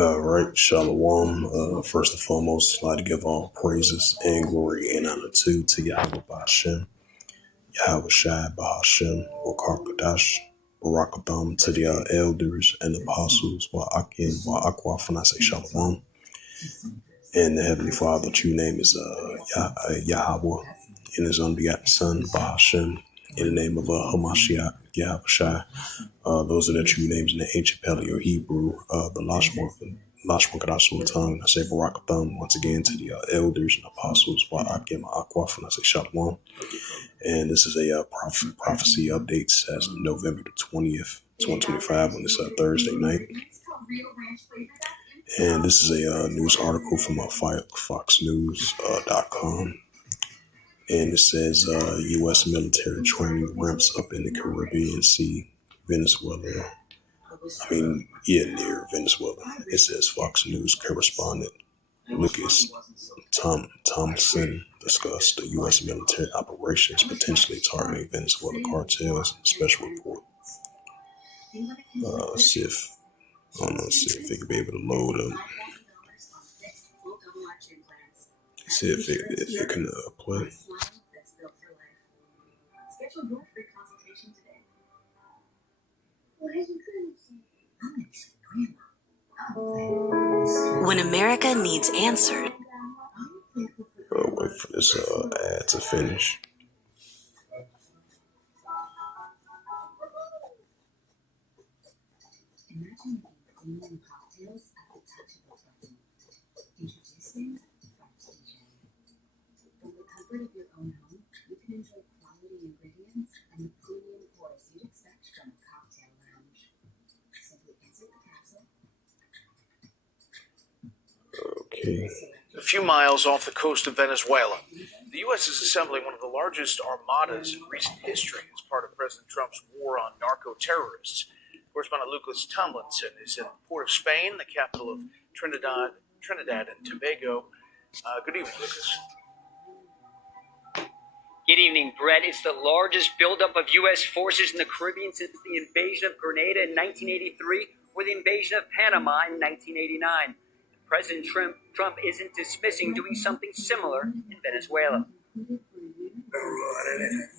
Right, Shalom. First and foremost, I'd like to give all praises and glory and honor to Yahweh Ba'ashem, Yahweh Shai Ba'ashem, Wakar Kadash, Barakatham, to the elders and apostles, Wa'akim, Wa'akwa, when I say Shalom. And the Heavenly Father, true name is Yahweh, and His unbegotten Son, Ba'ashem, in the name of Hamashiach, Yahweh Shai. Those are the true names in the ancient Paleo Hebrew, the Lashma Kadash tongue. I say Barakatham once again to the elders and apostles, Wa'akim, Wa'akwa, when I say Shalom. And this is a prophecy updates as of November the 20th, 2025, on this Thursday night. And this is a news article from foxnews.com. And it says U.S. military training ramps up in the Caribbean Sea, Venezuela. Near Venezuela. It says Fox News correspondent Lucas Thompson discussed the U.S. military operations potentially targeting Venezuela cartels in a special report. See if they could be able to load up. See if it can play. When America needs answered. Wait for this ad to finish. Imagine premium cocktails at the touch of a button. Introducing Fresh DJ. From the comfort of your own home, you can enjoy quality ingredients and the premium pours you'd expect from a cocktail lounge. Simply insert the capsule. Okay. A few miles off the coast of Venezuela, the U.S. is assembling one of the largest armadas in recent history as part of President Trump's war on narco-terrorists. Correspondent Lucas Tomlinson is in the port of Spain, the capital of Trinidad and Tobago. Good evening, Lucas. Good evening, Brett. It's the largest buildup of U.S. forces in the Caribbean since the invasion of Grenada in 1983 or the invasion of Panama in 1989. President Trump isn't dismissing doing something similar in Venezuela.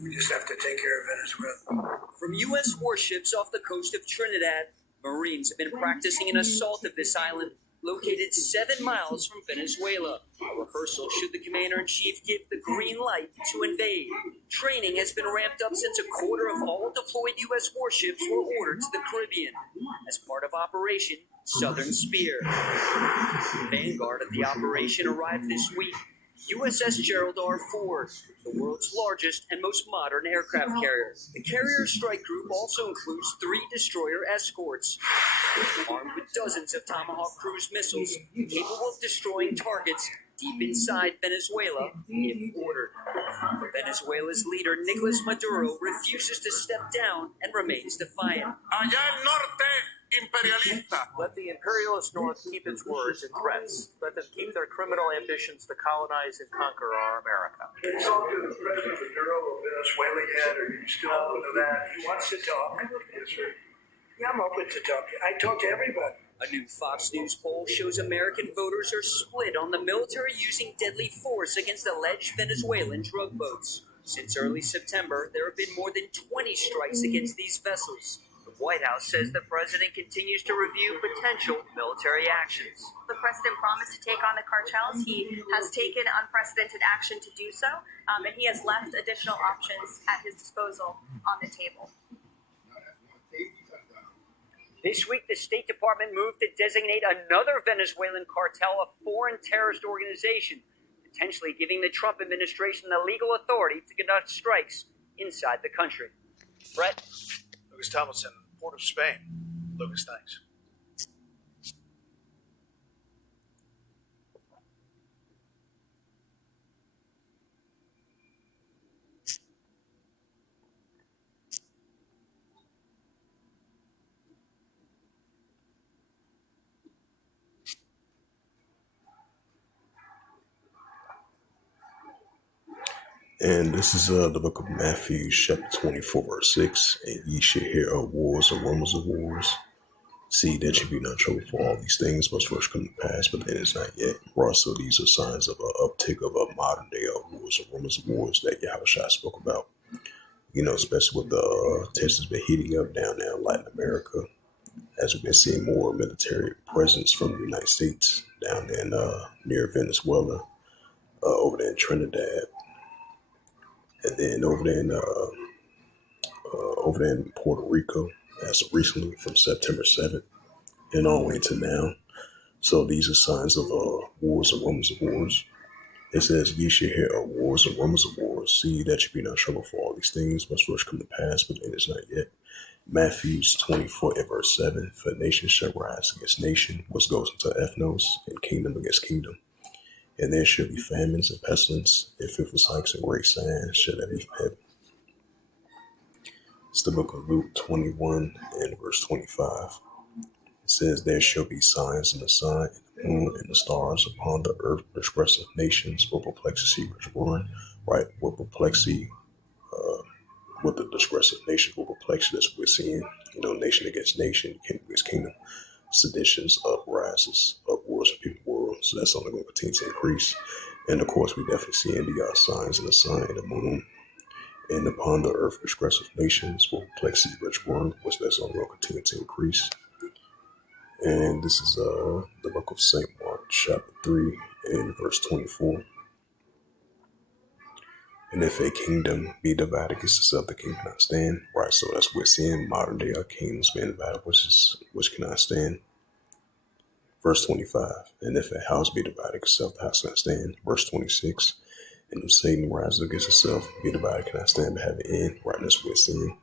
We just have to take care of Venezuela. From U.S. warships off the coast of Trinidad, Marines have been practicing an assault of this island located 7 miles from Venezuela. A rehearsal should the commander-in-chief give the green light to invade. Training has been ramped up since a quarter of all deployed U.S. warships were ordered to the Caribbean as part of Operation Southern Spear. The vanguard of the operation arrived this week. USS Gerald R. Ford, the world's largest and most modern aircraft carrier. The carrier strike group also includes 3 destroyer escorts, armed with dozens of Tomahawk cruise missiles capable of destroying targets deep inside Venezuela if ordered. Venezuela's leader, Nicolas Maduro, refuses to step down and remains defiant. Allá el norte, imperialista. Let the imperialist North keep its words and threats. Let them keep their criminal ambitions to colonize and conquer our America. Have you talked to President Maduro of Venezuela yet? Are you still open to that? He wants to talk. Yes, sir. Yeah, I'm open to talk. I talk to everybody. A new Fox News poll shows American voters are split on the military using deadly force against alleged Venezuelan drug boats. Since early September, there have been more than 20 strikes against these vessels. The White House says the president continues to review potential military actions. The president promised to take on the cartels. He has taken unprecedented action to do so, and he has left additional options at his disposal on the table. This week, the State Department moved to designate another Venezuelan cartel a foreign terrorist organization, potentially giving the Trump administration the legal authority to conduct strikes inside the country. Brett? Lucas Tomlinson, Port of Spain. Lucas, thanks. And this is the book of Matthew, chapter 24, verse 6. And ye shall hear of wars and rumors of wars. See that you be not trouble for all these things must first come to pass, but then it's not yet. Right, so these are signs of an uptick of a modern day wars and rumors of wars that Yahushua spoke about. Especially with the tensions been heating up down there in Latin America, as we've been seeing more military presence from the United States down there in, near Venezuela, over there in Trinidad, and then over there in Puerto Rico, as of recently from September 7th and all the way to now. So these are signs of wars and rumors of wars. It says, ye shall hear of wars and rumors of wars. See that you be not troubled, for all these things must first come to pass, but it is not yet. Matthew 24 and verse 7, for nation shall rise against nation, which goes into ethnos, and kingdom against kingdom. And there shall be famines and pestilence, and fearful sights and great signs shall there be heaven. It's the book of Luke 21 and verse 25. It says, there shall be signs in the sun, and the moon, and the stars upon the earth. Distress of nations will perplexity which born, right? With perplexity, with the distress of nations will perplexity. That's what we're seeing. Nation against nation, kingdom against kingdom, seditions, uprises, uproars of people world. So that's only going to continue to increase. And of course, we definitely seeing the signs in the sun and the moon. And upon the earth, distress of nations will perplexity which born, which that's only going to continue to increase. And this is the book of St. Mark, chapter 3, and verse 24. And if a kingdom be divided against itself, the king cannot stand. Right, so that's what we're seeing. Modern day kingdoms being divided, which cannot stand. Verse 25. And if a house be divided against itself, the house cannot stand. Verse 26. And if Satan rises against itself, be divided, cannot stand, but have an end. Right, that's what we're seeing.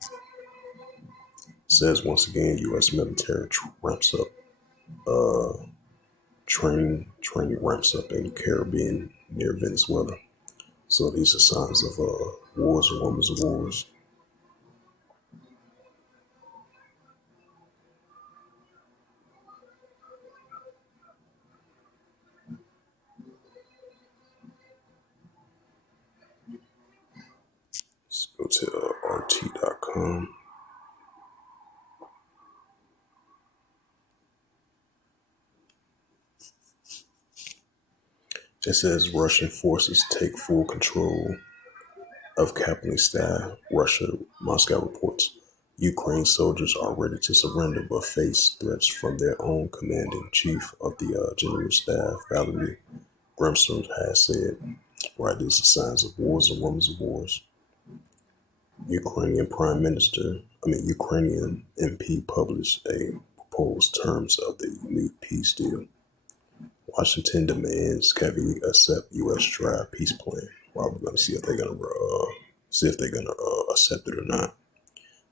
It says once again, U.S. military ramps up. Training ramps up in the Caribbean near Venezuela. So these are signs of wars and rumors of wars. Let's go to RT.com. It says Russian forces take full control of Kaplanistad, Russia. Moscow reports Ukraine soldiers are ready to surrender but face threats from their own commanding chief of the general staff, Valery Grimson, has said. Right, these are signs of wars and rumors of wars. Ukrainian MP published a proposed terms of the new peace deal. Washington demands Kyiv accept U.S. draft peace plan. Well, we're going to see if they're going to accept it or not.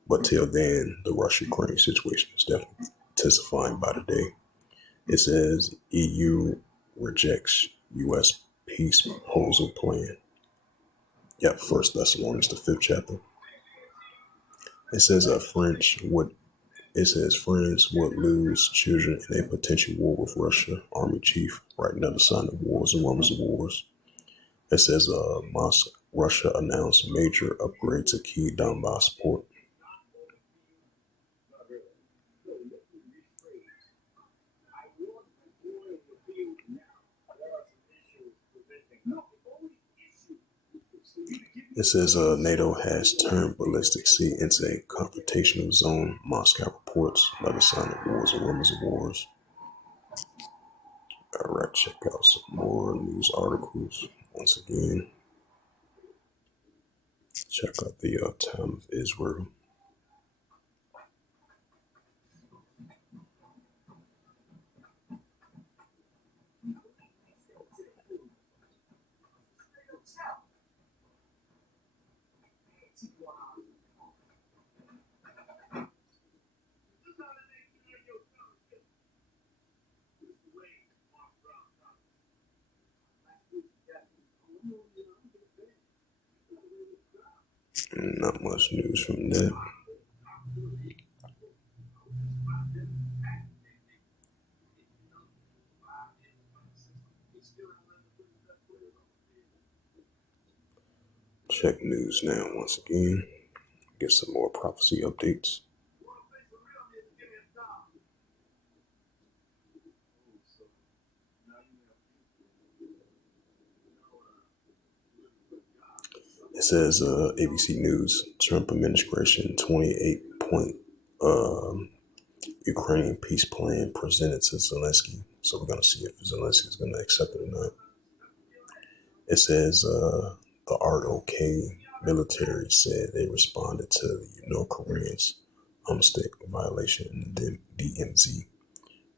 But till then, the Russia-Ukraine situation is definitely intensifying by the day. It says EU rejects U.S. peace proposal plan. Yep, 1 Thessalonians, the 5th chapter. It says France would lose children in a potential war with Russia. Army chief, right, another sign of wars and rumors of wars. It says Russia announced major upgrade to key Donbass port. It says NATO has turned ballistic sea into a confrontational zone. Moscow reports, another sign of wars and rumors of wars. All right, check out some more news articles. Once again, check out the Time of Israel. Not much news from that. Check news now once again. Get some more prophecy updates. It says ABC News, Trump administration 28-point Ukrainian peace plan presented to Zelensky. So we're going to see if Zelensky is going to accept it or not. It says the ROK military said they responded to the North Koreans' armistice violation in the DMZ.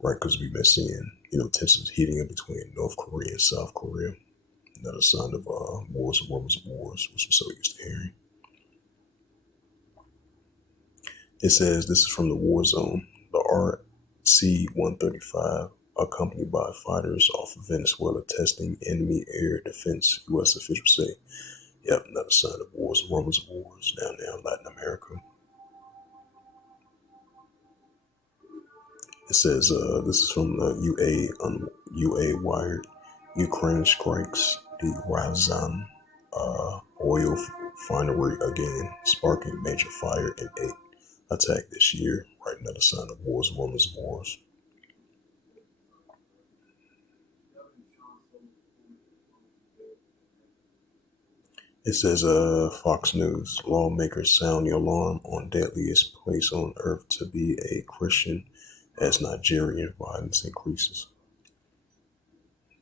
Right, because we've been seeing, tensions heating up between North Korea and South Korea. Another sign of wars and rumors of wars, which we're so used to hearing. It says this is from the war zone. The RC-135, accompanied by fighters off of Venezuela, testing enemy air defense, U.S. officials say. Yep, another sign of wars and rumors of wars down there in Latin America. It says this is from the UA Wired. Ukraine strikes the Razan oil refinery again, sparking major fire in 8 attack this year. Right, another sign of wars, rumors of wars. It says Fox News, lawmakers sound the alarm on deadliest place on earth to be a Christian as Nigerian violence increases.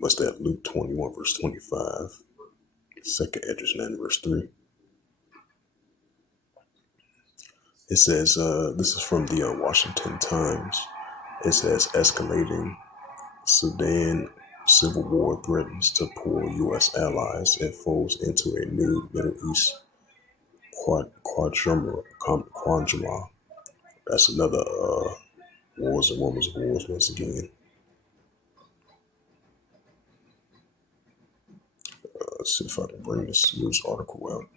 What's that? Luke 21 verse 25. 2nd Esdras 9 verse 3. It says, this is from the Washington Times. It says, escalating Sudan civil war threatens to pull U.S. allies and foes into a new Middle East quadruma. That's another wars and rumors of wars once again. Let's see if I can bring this news article out.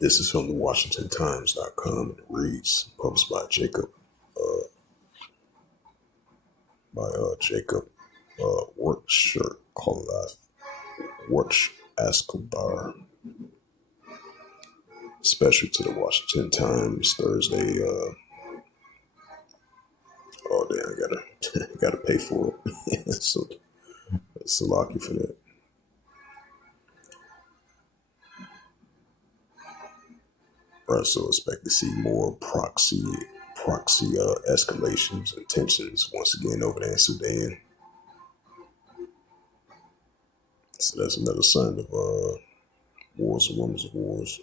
This is from the WashingtonTimes.com and it reads, published by Jacob Worch Escobar. Special to the Washington Times Thursday. Oh damn, I gotta pay for it. So lucky for that. Right, so expect to see more proxy escalations and tensions once again over there in Sudan. So that's another sign of wars and rumors of wars.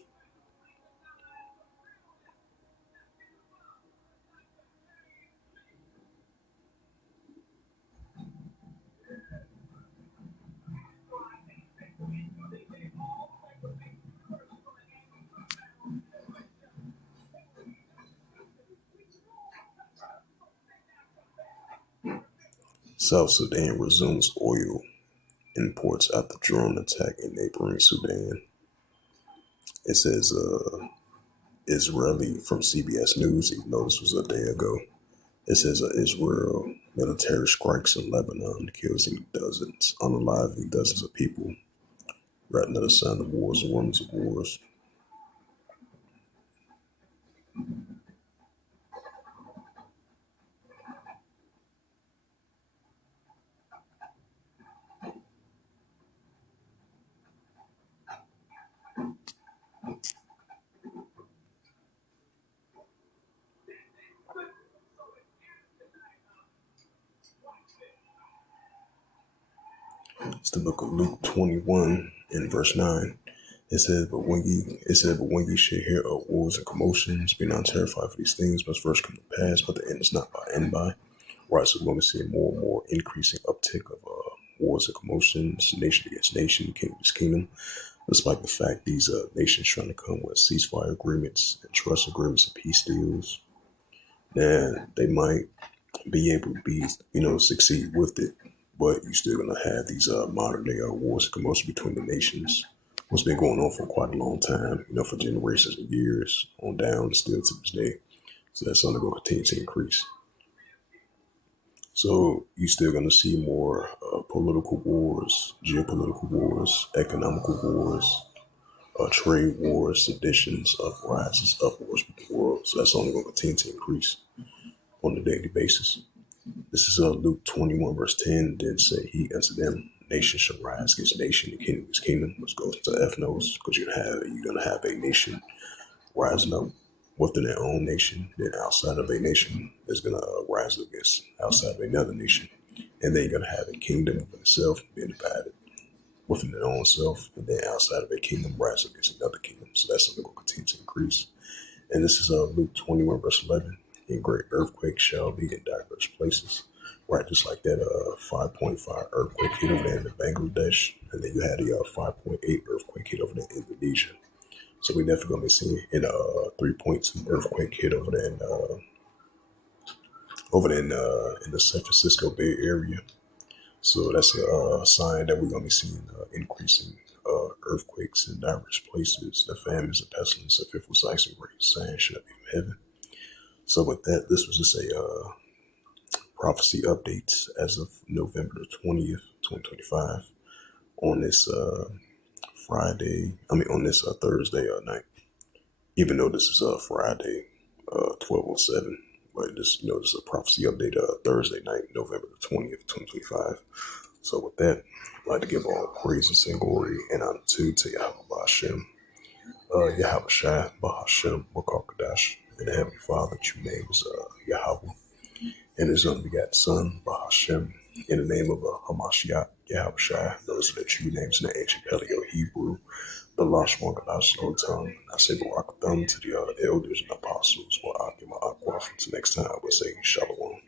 South Sudan resumes oil imports after drone attack in neighboring Sudan. It says Israeli from CBS News, even though this was a day ago. It says Israel military strikes in Lebanon, kills unaliving dozens of people. Right, another sign of wars and rumors of wars. It's the book of Luke 21 and verse 9. It says, but when ye shall hear of wars and commotions, be not terrified, for these things must first come to pass, but the end is not by and by. Right, so we're going to see more and more increasing uptick of wars and commotions, nation against nation, kingdom against kingdom, despite the fact these nations trying to come with ceasefire agreements and trust agreements and peace deals. Now, they might be able to succeed with it, but you're still going to have these modern day wars and commotion between the nations. What's been going on for quite a long time, for generations and years on down, still to this day. So that's only going to continue to increase. So you're still going to see more political wars, geopolitical wars, economical wars, trade wars, seditions, uprisings, uproars with the world. So that's only going to continue to increase on a daily basis. This is Luke 21, verse 10. Then said he unto them, nation shall rise against nation, the kingdom against kingdom, which goes to ethnos, because you're gonna have a nation rising up within their own nation, then outside of a nation is gonna rise against outside of another nation. And then you're gonna have a kingdom within itself being divided within their own self, and then outside of a kingdom rise against another kingdom. So that's something that will continue to increase. And this is Luke 21, verse 11. And great earthquakes shall be in diverse places. Right, just like that 5.5 earthquake hit over there in Bangladesh. And then you had a 5.8 earthquake hit over there in Indonesia. So we definitely going to be seeing in a 3.2 earthquake hit over there in the San Francisco Bay Area. So that's a sign that we're going to be seeing increasing earthquakes in diverse places, the famines, the pestilence, the fearful sights and great signs shall be from heaven. So with that, this was just a prophecy updates as of November the 20th, 2025 on this on this Thursday night. Even though this is Friday, 12:07, but this is a prophecy update Thursday night, November the 20th, 2025. So with that, I'd like to give all praises and glory and honor to Yahweh Hashem, Yahweh Shai, Bahashem, Wakakadash, and the Heavenly Father, true name is Yahweh, and His unbegotten Son, Bahashem, in the name of Hamashiach, Yahweh Shai. Those are the true names in the ancient Paleo Hebrew, the Lashma Gadash Slow Tongue. I say Barakatham to the elders and apostles, or Akima Aqua. Until next time, I will say Shalom.